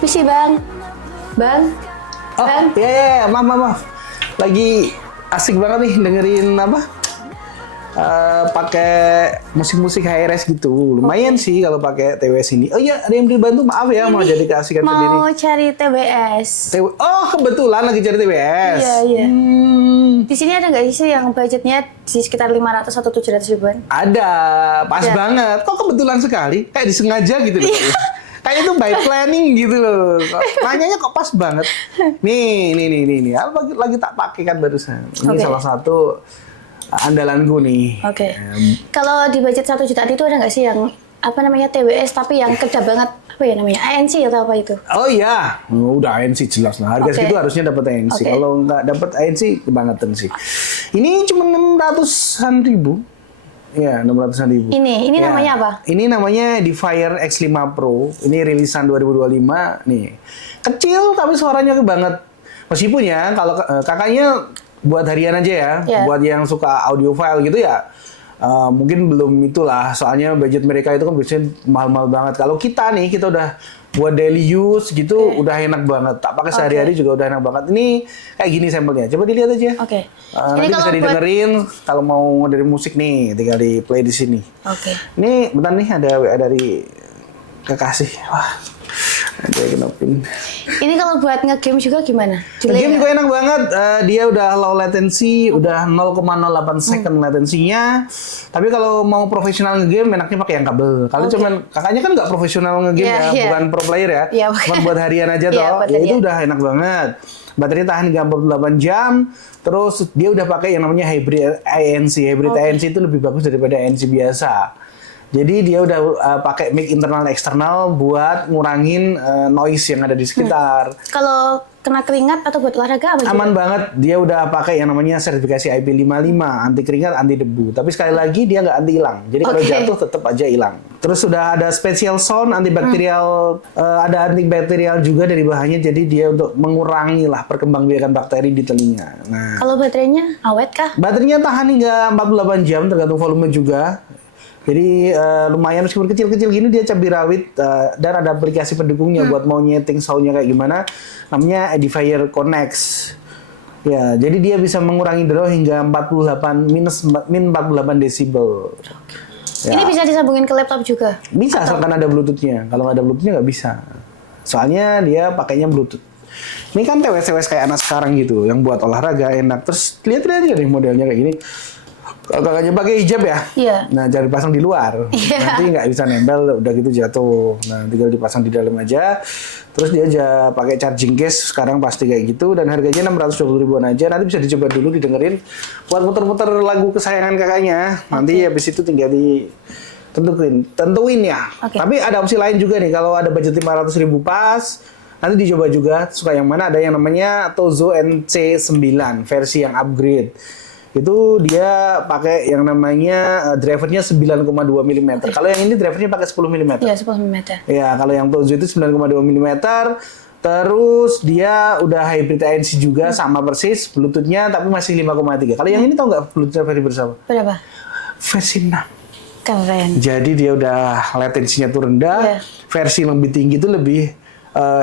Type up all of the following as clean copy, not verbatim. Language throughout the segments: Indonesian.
Misi bang. Oh iya, maaf. Lagi asik banget nih dengerin apa? Pakai musik-musik HRS gitu. Lumayan sih kalau pakai TWS ini. Oh iya, ada yang dibantu, maaf ya, mau jadi keasikan sendiri. Mau cari TWS. Oh, kebetulan lagi cari TWS. Iya. Di sini ada nggak sih yang budgetnya di sekitar 500 atau 700 ribuan? Ada, pas banget. Kok kebetulan sekali? Kayak disengaja gitu loh. Kayak itu by planning gitu loh. Nanyanya kok pas banget. Nih. Lagi tak pakai kan barusan. Ini salah satu andalanku nih. Oke. Kalau di budget 1 jutaan itu ada nggak sih yang apa namanya TWS tapi yang kedap banget, apa ya namanya, ANC atau apa itu? Oh iya, udah ANC jelas lah. Harga segitu harusnya dapat ANC. Kalau nggak dapat ANC kebangetan sih. Ini cuma 600-an ribu. Ya, 600-an ribu. Ini ya. namanya apa? Ini namanya Defier X5 Pro. Ini rilisan 2025 nih. Kecil tapi suaranya banget. Meskipun ya kalau kakaknya buat harian aja ya, buat yang suka audiophile gitu ya. Mungkin belum itulah, soalnya budget mereka itu kan biasanya mahal-mahal banget. Kalau kita nih, kita udah buat daily use gitu, udah enak banget. Tak pakai sehari-hari juga udah enak banget. Ini kayak gini sampelnya, coba dilihat aja. Nanti bisa didengerin. Kalau mau dari musik nih, tinggal di play di sini. Ini bentar nih, ada WA dari kekasih. Wah, ada yang kenopin. Ini kalau buat nge-game juga gimana? Nge-game gue enak banget. Dia udah low latency, udah 0,08 second latensinya. Tapi kalau mau profesional nge-game, enaknya pakai yang kabel. Kalau cuman kakaknya kan nggak profesional nge-game bukan pro player ya. Cuma buat harian aja toh. Ya itu udah enak banget. Baterai tahan hingga 48 jam. Terus dia udah pakai yang namanya hybrid ANC. Hybrid ANC itu lebih bagus daripada ANC biasa. Jadi dia udah pakai mic internal eksternal buat ngurangin noise yang ada di sekitar. Kalau kena keringat atau buat olahraga apa? Aman banget. Dia udah pakai yang namanya sertifikasi IP55, anti keringat, anti debu. Tapi sekali lagi dia nggak anti hilang. Jadi kalau jatuh tetap aja hilang. Terus sudah ada special sound antibakterial, ada antibakterial juga dari bahannya. Jadi dia untuk mengurangi lah perkembangbiakan bakteri di telinga. Nah, kalau baterainya awet kah? Baterainya tahan hingga 48 jam tergantung volume juga. Jadi lumayan, meskipun kecil-kecil gini dia cabai rawit, dan ada aplikasi pendukungnya buat mau nyeting soundnya kayak gimana, namanya Edifier Connect. Ya, jadi dia bisa mengurangi draw hingga 48 desibel. Ya. Ini bisa disambungin ke laptop juga? Bisa, asalkan ada Bluetooth-nya. Kalau nggak ada Bluetooth-nya nggak bisa. Soalnya dia pakainya Bluetooth. Ini kan TWS kayak anak sekarang gitu, yang buat olahraga enak. Terus lihat aja nih modelnya kayak gini. Kakaknya pakai hijab ya? Iya. Nah, jangan dipasang di luar. Nanti nggak bisa nempel, udah gitu jatuh. Nah, tinggal dipasang di dalam aja. Terus dia aja pakai charging case, sekarang pasti kayak gitu. Dan harganya 620 ribuan aja. Nanti bisa dicoba dulu, didengerin. Buat muter-muter lagu kesayangan kakaknya. Nanti habis itu tinggal tentuin ya. Tapi ada opsi lain juga nih. Kalau ada budget 500 ribu pas, nanti dicoba juga. Suka yang mana? Ada yang namanya Tozo NC9, versi yang upgrade. Itu dia pakai yang namanya drivernya 9,2 mm. Kalau yang ini drivernya pakai 10 mm. Iya, 10 mm. Ya, kalau yang Tozo itu 9,2 mm. Terus dia udah hybrid ANC juga, sama persis Bluetooth-nya, tapi masih 5,3. Kalau yang ini tau nggak Bluetooth versi bersama? Berapa? Versi 6. Keren. Jadi dia udah latensinya tuh rendah, versi lebih tinggi itu lebih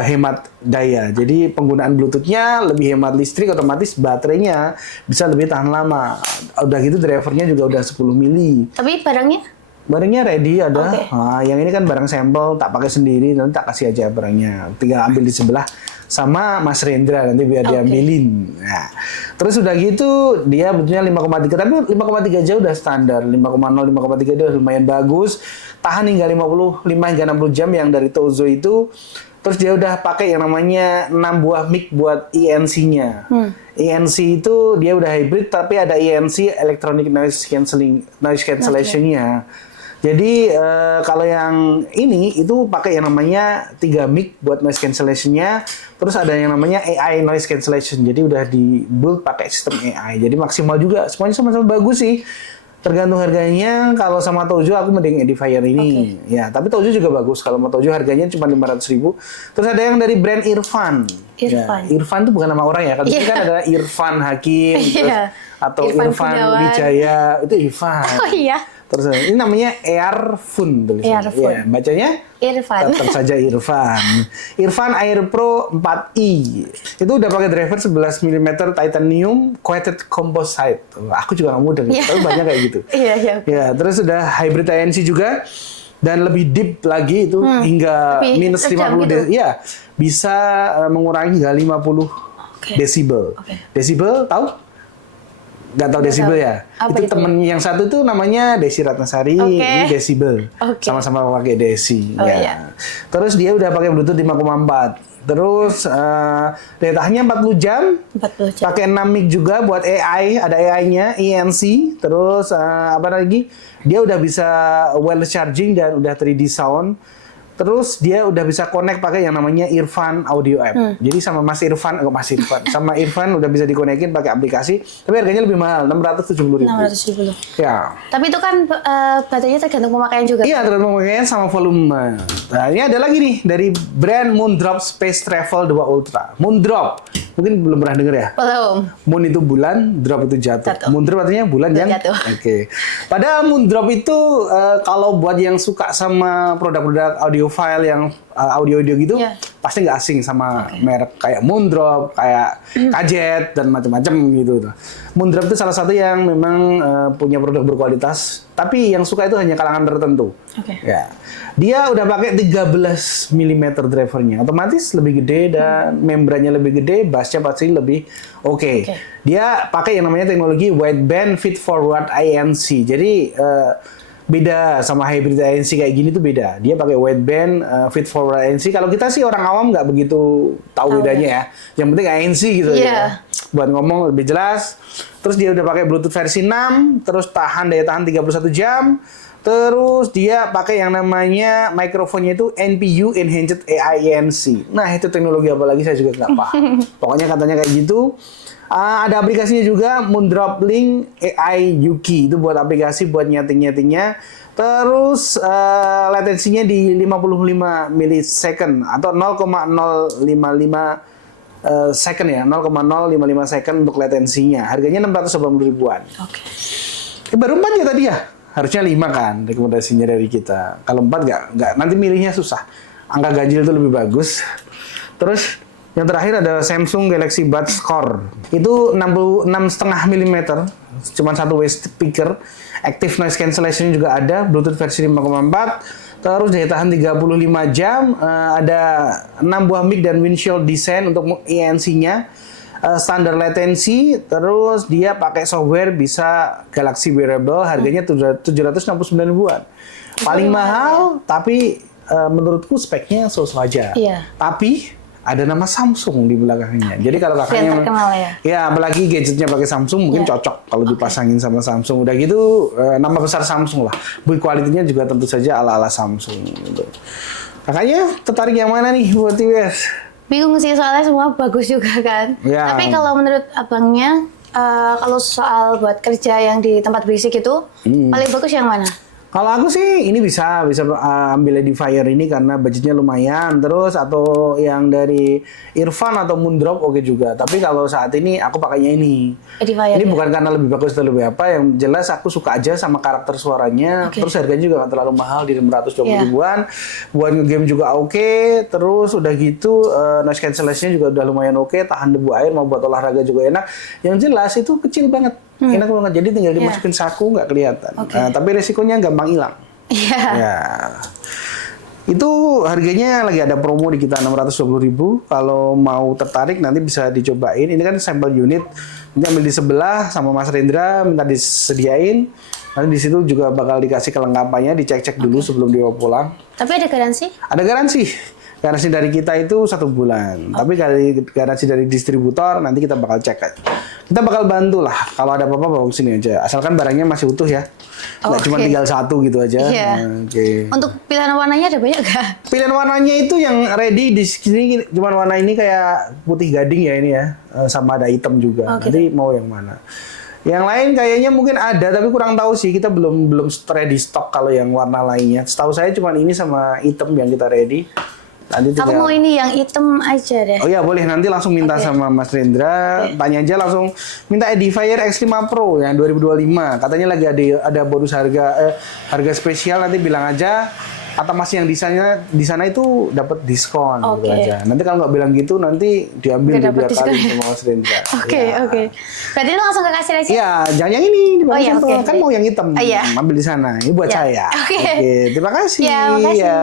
hemat daya. Jadi penggunaan Bluetooth-nya lebih hemat listrik, otomatis baterainya bisa lebih tahan lama. Udah gitu drivernya juga udah 10 mili. Tapi barangnya ready ada. Nah, yang ini kan barang sampel, tak pakai sendiri, nanti tak kasih aja barangnya. Tinggal ambil di sebelah sama Mas Rendra nanti biar diambilin. Nah, terus udah gitu dia betulnya 5,3, tapi 5,3 aja udah standar. 5,0, 5,3 udah lumayan bagus. Tahan hingga 55 hingga 60 jam yang dari Tozo itu. Terus dia udah pakai yang namanya 6 buah mic buat ENC-nya. ENC itu dia udah hybrid, tapi ada ENC Electronic Noise Cancellation-nya. Jadi kalau yang ini itu pakai yang namanya 3 mic buat noise cancellation-nya. Terus ada yang namanya AI noise cancellation. Jadi udah di build pakai sistem AI. Jadi maksimal juga. Semuanya sama-sama bagus sih. Tergantung harganya. Kalau sama Tozo aku mending Edifier ini. Ya, tapi Tozo juga bagus. Kalau mau Tozo harganya cuma 500 ribu. Terus ada yang dari brand Irfan. Ya, Irfan itu bukan nama orang ya. Kalau kan ada Irfan Hakim terus, atau Irfan Wijaya. Itu Irfan. Oh iya. Terus ini namanya Earphone tulisannya. Earphone. Ya, bacanya Irfan. tetap saja Irfan. Irfan Air Pro 4i. Itu udah pakai driver 11 mm titanium coated composite. Aku juga nggak mudah, Iya. tapi banyak kayak gitu. Iya, iya. Ya, terus udah hybrid ANC juga dan lebih deep lagi itu hingga lebih minus redam 50 gitu. ya, bisa mengurangi hingga 50 desibel. Oke. Desibel tahu? Nggak tahu desibel tahu. ya? Apa Itu itu? temen yang satu tuh namanya Desi Ratnasari, Oke. ini desibel. Oke. Sama-sama pakai Desi. Oh, ya. iya. Terus dia udah pakai Bluetooth 5,4. Terus daya tahannya 40 jam. 40 jam. Pakai 6 mic juga buat AI, ada AI-nya, ENC. Terus apa lagi? Dia udah bisa wireless charging dan udah 3D sound. Terus dia udah bisa connect pakai yang namanya Irfan Audio App. Jadi sama sama Irfan udah bisa dikonekin pakai aplikasi. Tapi harganya lebih mahal, 670.000. 670. Ya. Tapi itu kan baterainya tergantung pemakaian juga. Iya, tergantung pemakaian sama volume. Nah, ini ada lagi nih dari brand Moondrop Space Travel 2 Ultra. Moondrop, mungkin belum pernah denger ya? Belum. Moon itu bulan, drop itu jatuh. Jatuh. Moondrop artinya bulan yang Jatuh. Oke. Padahal Moondrop itu kalau buat yang suka sama produk-produk audiophile yang audio-audio gitu, Iya. pasti nggak asing sama merek kayak Moondrop, kayak Kajet dan macam-macam gitu. Moondrop itu salah satu yang memang punya produk berkualitas, tapi yang suka itu hanya kalangan tertentu. Oke. Ya. Dia udah pakai 13 mm drivernya, otomatis lebih gede dan membrannya lebih gede, bassnya pasti lebih oke. Dia pakai yang namanya teknologi wideband feed forward ANC. Jadi beda sama hybrid ANC kayak gini tuh beda. Dia pakai wideband feed forward ANC. Kalau kita sih orang awam nggak begitu tahu bedanya ya. Yang penting ANC gitu Iya. ya. Buat ngomong lebih jelas. Terus dia udah pakai Bluetooth versi 6, terus daya tahan 31 jam. Terus dia pakai yang namanya mikrofonnya itu NPU Enhanced AI ANC. Nah, itu teknologi apa lagi saya juga nggak paham. Pokoknya katanya kayak gitu. Ada aplikasinya juga, Moondrop Link AI Yuki. Itu buat aplikasi buat nyeting-nyetingnya. Terus latensinya di 55 millisecond atau 0,055 second ya, 0,055 second untuk latensinya. Harganya 680 ribuan. Oke. Baru 4 ya tadi ya? Harusnya 5 kan rekomendasinya dari kita. Kalau 4 nggak, nanti milihnya susah. Angka ganjil itu lebih bagus. Terus yang terakhir ada Samsung Galaxy Buds Core. Itu 66,5 mm, cuma satu way speaker. Active noise cancellation juga ada, Bluetooth versi 5,4. Terus daya tahan 35 jam, ada 6 buah mic dan windshield design untuk ANC-nya. Standar latensi, terus dia pakai software bisa Galaxy Wearable, harganya 769 ribuan. Paling mahal, tapi menurutku speknya so-so aja. Iya. Tapi ada nama Samsung di belakangnya. Jadi kalau kakaknya, Yang terkenal ya? ya apalagi gadgetnya pakai Samsung mungkin Iya. cocok kalau dipasangin sama Samsung. Udah gitu nama besar Samsung lah. Build quality-nya juga tentu saja ala-ala Samsung. Gitu. Kakaknya tertarik yang mana nih buat TWS? Bingung sih soalnya semua bagus juga kan. Ya. Tapi kalau menurut abangnya, kalau soal buat kerja yang di tempat berisik itu, paling bagus yang mana? Kalau aku sih ini bisa ambil Edifier ini karena budgetnya lumayan, terus atau yang dari Irfan atau Moondrop oke juga. Tapi kalau saat ini aku pakainya ini. Edifier. Ini ya? bukan karena lebih bagus atau lebih apa, yang jelas aku suka aja sama karakter suaranya. Oke. Terus harganya juga nggak terlalu mahal di 620 Iya. ribuan. Buat game juga oke. Terus udah gitu noise cancellation juga udah lumayan oke. Tahan debu air, mau buat olahraga juga enak. Yang jelas itu kecil banget. Enak banget. Jadi tinggal dimasukin saku nggak kelihatan. Oke. Tapi resikonya gampang hilang. Iya. Ya. Itu harganya lagi ada promo di kita 620 ribu. Kalau mau tertarik nanti bisa dicobain. Ini kan sampel unit. Ini ambil di sebelah sama Mas Rendra, minta disediain. Nanti di situ juga bakal dikasih kelengkapannya, dicek-cek dulu sebelum dibawa pulang. Tapi ada garansi? Ada garansi. Garansi dari kita itu 1 bulan. Tapi garansi dari distributor nanti kita bakal cek aja. Kita bakal bantu lah. Kalau ada apa-apa bawa sini aja. Asalkan barangnya masih utuh ya. Nggak cuma Oke. tinggal satu gitu aja. Iya. Oke. Untuk pilihan warnanya ada banyak nggak? Pilihan warnanya itu yang ready di sini cuma warna ini kayak putih gading ya ini ya. Sama ada hitam juga. Oh, gitu. Nanti mau yang mana? Yang lain kayaknya mungkin ada tapi kurang tahu sih. Kita belum ready stock kalau yang warna lainnya. Setahu saya cuma ini sama hitam yang kita ready. Nanti Aku mau ini yang hitam aja deh. Oh ya boleh, nanti langsung minta sama Mas Rendra, tanya aja langsung minta Edifier X5 Pro yang 2025. Katanya lagi ada bonus harga spesial, nanti bilang aja kata Mas yang di sana itu dapat diskon gitu aja. Nanti kalau nggak bilang gitu nanti diambil Nggak dapet dua kali sama Mas Rendra. Oke. Berarti lu langsung ke kasir aja? Iya, jangan yang ini, kan mau yang hitam, Iya. ambil di sana. Ini buat saya. Oke. Terima kasih. Ya, makasih. Ya.